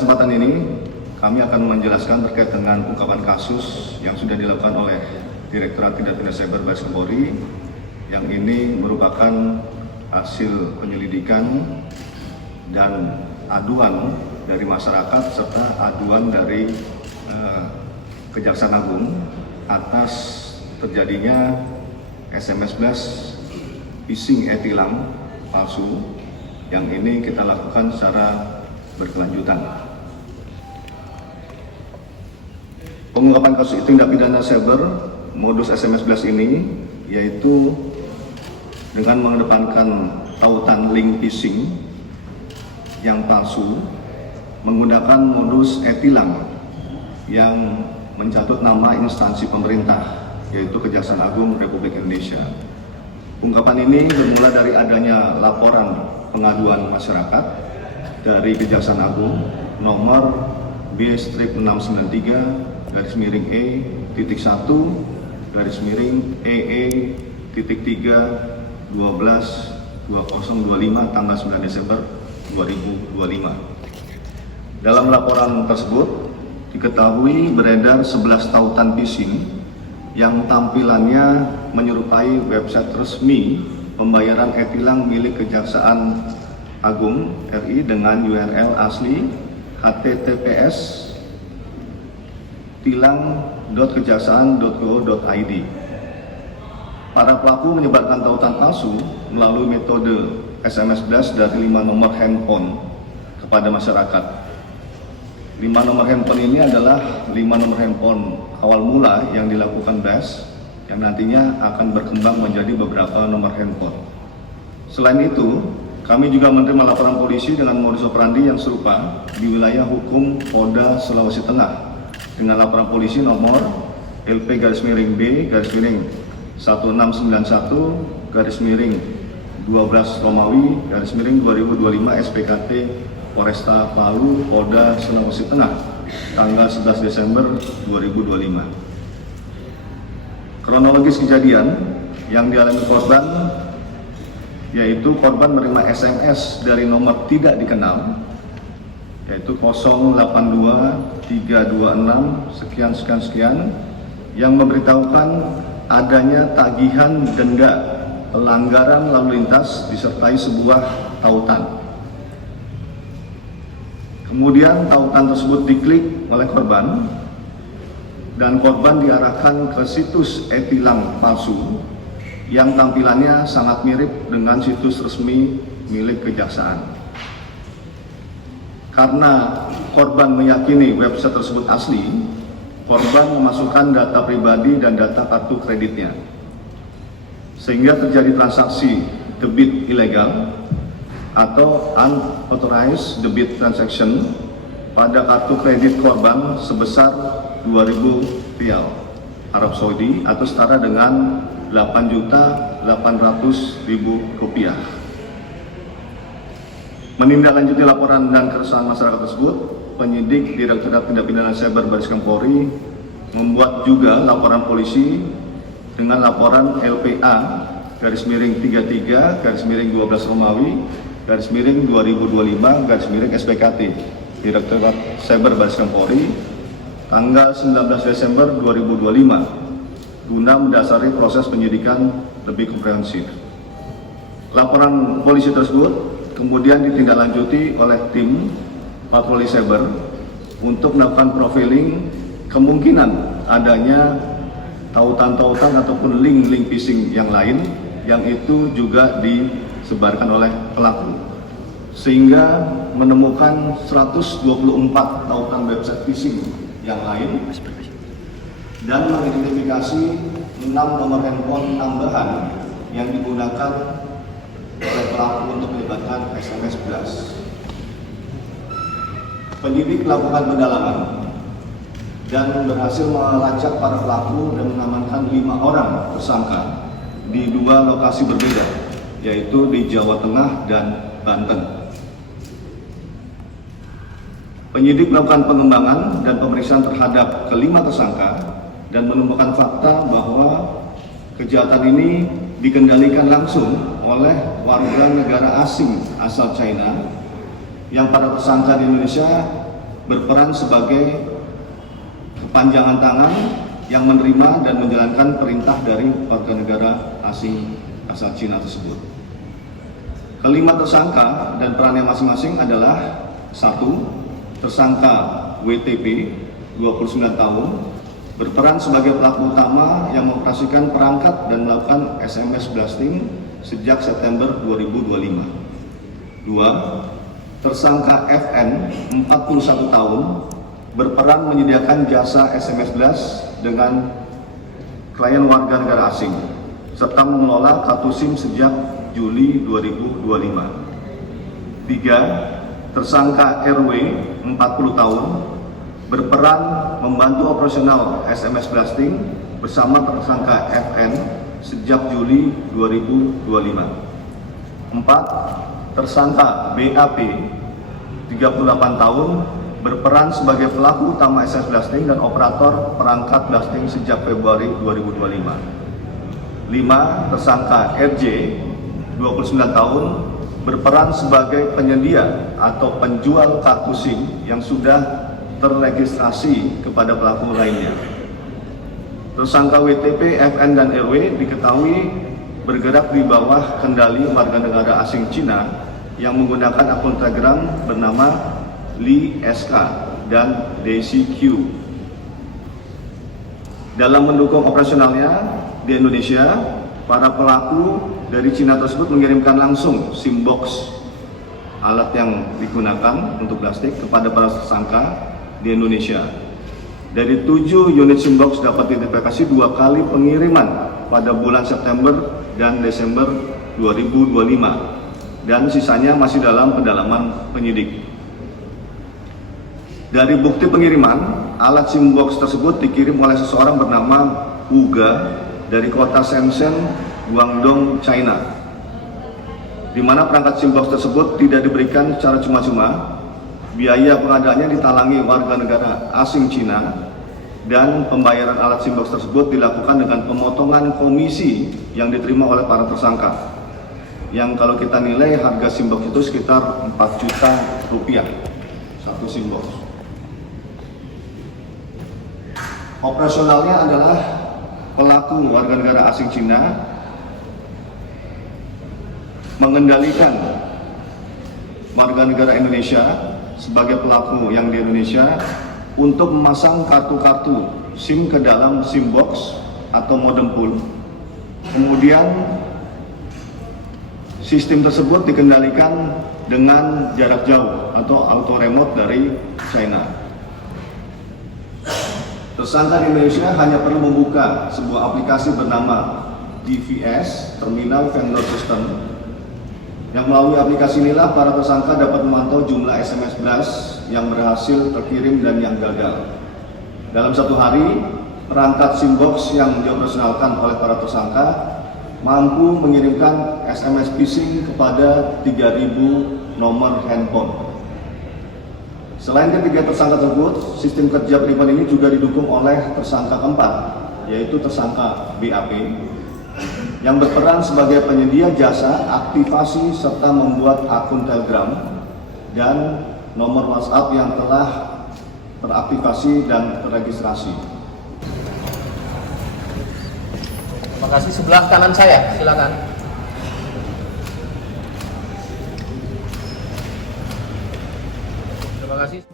kesempatan ini, kami akan menjelaskan terkait dengan ungkapan kasus yang sudah dilakukan oleh Direktorat Tindak Pidana Cyber Baris Krim Polri, yang ini merupakan hasil penyelidikan dan aduan dari masyarakat serta aduan dari Kejaksaan Agung atas terjadinya SMS blast phishing e-tilang palsu yang ini kita lakukan secara berkelanjutan. Pengungkapan kasus tindak pidana cyber modus SMS blast ini yaitu dengan mengedepankan tautan link phishing yang palsu menggunakan modus e-tilang yang mencatut nama instansi pemerintah yaitu Kejaksaan Agung Republik Indonesia. Ungkapan ini bermula dari adanya laporan pengaduan masyarakat dari Kejaksaan Agung nomor B-693-E-E-3-12-2025 tanggal 9 Desember 2025. Dalam laporan tersebut diketahui beredar 11 tautan phishing yang tampilannya menyerupai website resmi pembayaran e-tilang milik Kejaksaan Agung RI dengan URL asli https tilang.kejaksaan.go.id. Para pelaku menyebarkan tautan palsu melalui metode SMS blast dari 5 nomor handphone kepada masyarakat. 5 nomor handphone ini adalah 5 nomor handphone awal mula yang dilakukan blast yang nantinya akan berkembang menjadi beberapa nomor handphone. Selain itu, kami juga menerima laporan polisi dengan modus operandi yang serupa di wilayah hukum Polda Sulawesi Tengah dengan laporan polisi nomor LP-B-16-12-Romawi-2025 SPKT Polresta Palu, Polda Sulawesi Tengah, tanggal 11 Desember 2025. Kronologis kejadian yang dialami korban, yaitu korban menerima SMS dari nomor tidak dikenal, yaitu 082326 sekian, yang memberitahukan adanya tagihan denda pelanggaran lalu lintas disertai sebuah tautan. Kemudian tautan tersebut diklik oleh korban dan korban diarahkan ke situs e-tilang palsu yang tampilannya sangat mirip dengan situs resmi milik Kejaksaan. Karena korban meyakini website tersebut asli, korban memasukkan data pribadi dan data kartu kreditnya, sehingga terjadi transaksi debit ilegal atau unauthorized debit transaction pada kartu kredit korban sebesar 2.000 rial Arab Saudi atau setara dengan 8.800.000 rupiah. Menindaklanjuti laporan dan keresahan masyarakat tersebut, penyidik Direktorat Tindak Pidana Cyber Baris Krim Polri membuat juga laporan polisi dengan laporan LPA _33 _12 Romawi _2025 SPKT Direktorat Cyber Baris Krim Polri tanggal 19 Desember 2025 guna mendasari proses penyidikan lebih komprehensif. Laporan polisi tersebut kemudian ditindaklanjuti oleh tim patroli cyber untuk melakukan profiling kemungkinan adanya tautan-tautan ataupun link-link phishing yang lain yang itu juga disebarkan oleh pelaku, sehingga menemukan 124 tautan website phishing yang lain dan mengidentifikasi 6 nomor handphone tambahan yang digunakan oleh pelaku untuk melibatkan SMS blast. Penyidik melakukan pendalaman dan berhasil melacak para pelaku dan mengamankan 5 orang tersangka di 2 lokasi berbeda, yaitu di Jawa Tengah dan Banten. Penyidik melakukan pengembangan dan pemeriksaan terhadap kelima tersangka dan menemukan fakta bahwa kejahatan ini dikendalikan langsung oleh warga negara asing asal China yang para tersangka di Indonesia berperan sebagai kepanjangan tangan yang menerima dan menjalankan perintah dari warga negara asing asal Cina tersebut. Kelima tersangka dan perannya masing-masing adalah: 1. Tersangka WTP, 29 tahun, berperan sebagai pelaku utama yang mengoperasikan perangkat dan melakukan SMS blasting sejak September 2025. 2. Tersangka FN, 41 tahun, berperan menyediakan jasa SMS blast dengan klien warga negara asing, serta mengelola kartu SIM sejak Juli 2025. 3. Tersangka RW, 40 tahun, berperan membantu operasional SMS blasting bersama tersangka FN sejak Juli 2025. 4. Tersangka BAP, 38 tahun, berperan sebagai pelaku utama SMS blasting dan operator perangkat blasting sejak Februari 2025. 5. Tersangka RJ, 29 tahun, berperan sebagai penyedia atau penjual kartu SIM yang sudah terregistrasi kepada pelaku lainnya. Tersangka WTP, FN, dan RW diketahui bergerak di bawah kendali warga negara asing Cina yang menggunakan akun Telegram bernama Li SK dan Daisy Q. Dalam mendukung operasionalnya di Indonesia, para pelaku dari Cina tersebut mengirimkan langsung SIM box, alat yang digunakan untuk plastik, kepada para tersangka di Indonesia. Dari 7 unit SIM box dapat diidentifikasi 2 kali pengiriman pada bulan September dan Desember 2025, dan sisanya masih dalam pendalaman penyidik. Dari bukti pengiriman, alat SIM box tersebut dikirim oleh seseorang bernama Uga dari kota Shenzhen, Guangdong, China, di mana perangkat SIM box tersebut tidak diberikan secara cuma-cuma. Biaya pengadaannya ditalangi warga negara asing Cina, dan pembayaran alat SIM box tersebut dilakukan dengan pemotongan komisi yang diterima oleh para tersangka, yang kalau kita nilai harga SIM box itu sekitar 4 juta rupiah satu SIM box. Operasionalnya adalah pelaku warga negara asing Cina mengendalikan warga negara Indonesia sebagai pelaku yang di Indonesia untuk memasang kartu-kartu SIM ke dalam SIM box atau modem pool. Kemudian sistem tersebut dikendalikan dengan jarak jauh atau auto remote dari China. Tersangka di Indonesia hanya perlu membuka sebuah aplikasi bernama DVS, Terminal Vendor System, yang melalui aplikasi inilah para tersangka dapat memantau jumlah SMS blast yang berhasil terkirim dan yang gagal. Dalam satu hari, perangkat SIM box yang dioperasionalkan oleh para tersangka mampu mengirimkan SMS phishing kepada 3.000 nomor handphone. Selain ketiga tersangka tersebut, sistem kerja penipuan ini juga didukung oleh tersangka keempat, yaitu tersangka BAP, yang berperan sebagai penyedia jasa aktivasi serta membuat akun Telegram dan nomor WhatsApp yang telah teraktivasi dan terregistrasi. Terima kasih. Sebelah kanan saya, silakan. Terima kasih.